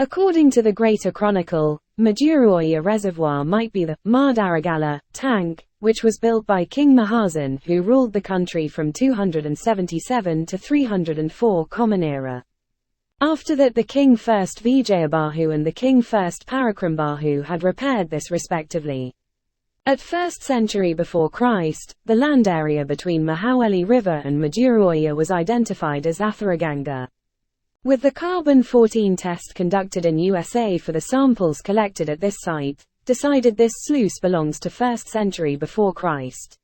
According to the Greater Chronicle, Maduru Oya Reservoir might be the Henanigala tank, which was built by King Mahaweli, who ruled the country from 277 to 304 Common Era. After that, the King First Vijayabahu and the King First Parakrambahu had repaired this respectively. At 1st century before Christ, the land area between Mahaweli River and Maduru Oya was identified as Atharaganga. With the carbon-14 test conducted in USA for the samples collected at this site, decided this sluice belongs to 1st century before Christ.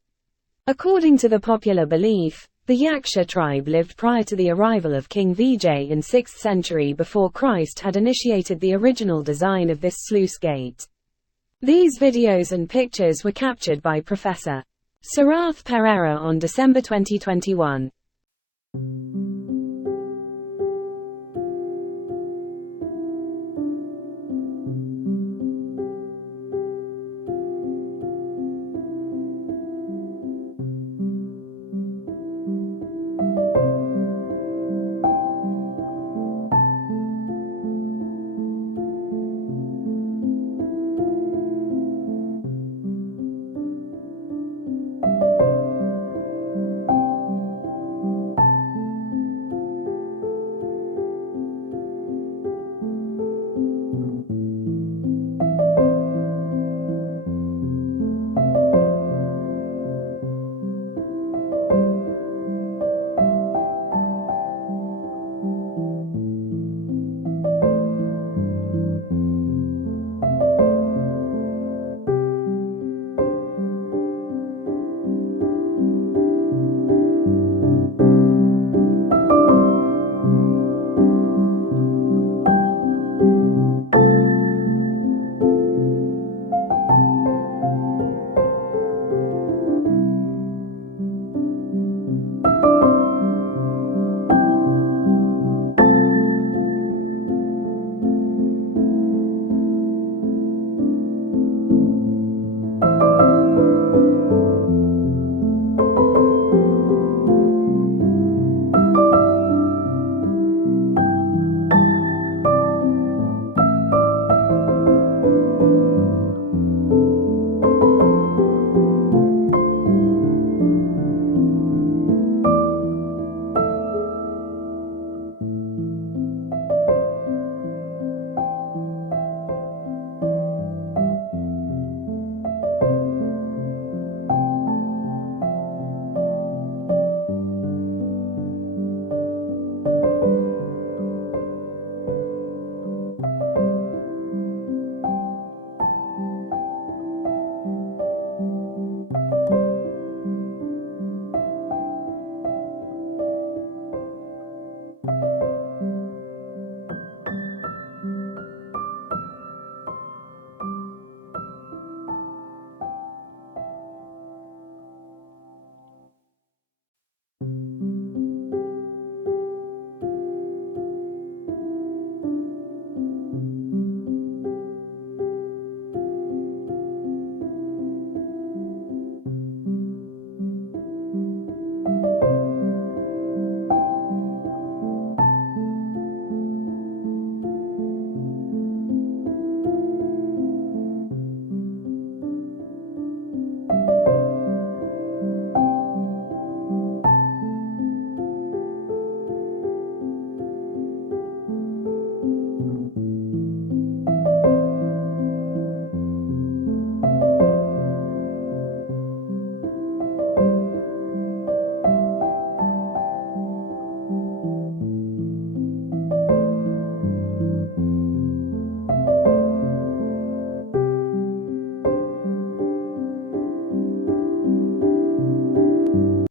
According to the popular belief, the Yaksha tribe lived prior to the arrival of King Vijay in 6th century before Christ had initiated the original design of this sluice gate. These videos and pictures were captured by Professor Sarath Perera on December 2021.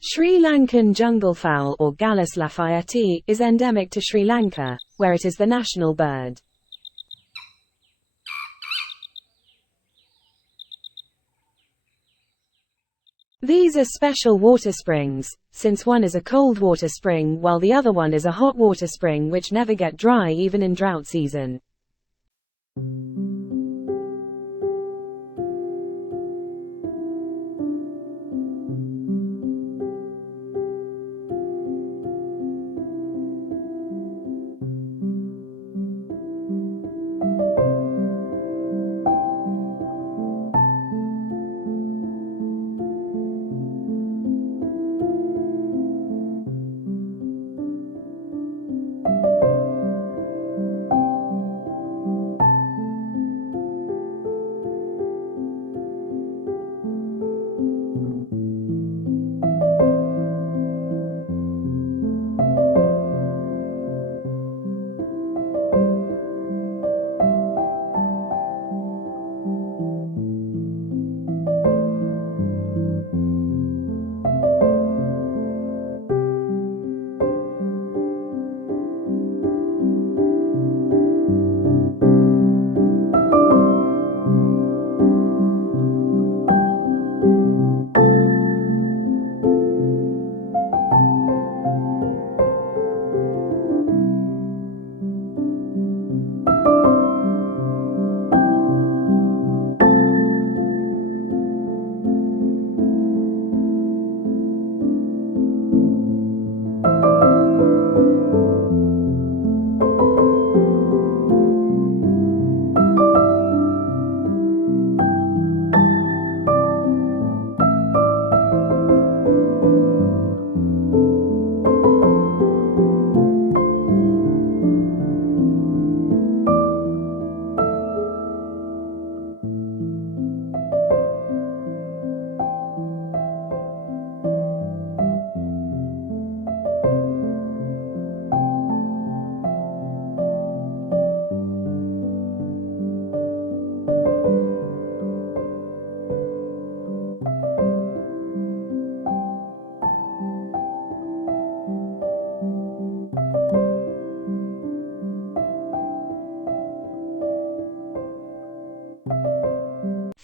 Sri Lankan junglefowl or Gallus lafayette is endemic to Sri Lanka, where it is the national bird. These are special water springs, since one is a cold water spring while the other one is a hot water spring which never get dry even in drought season.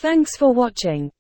Thanks for watching.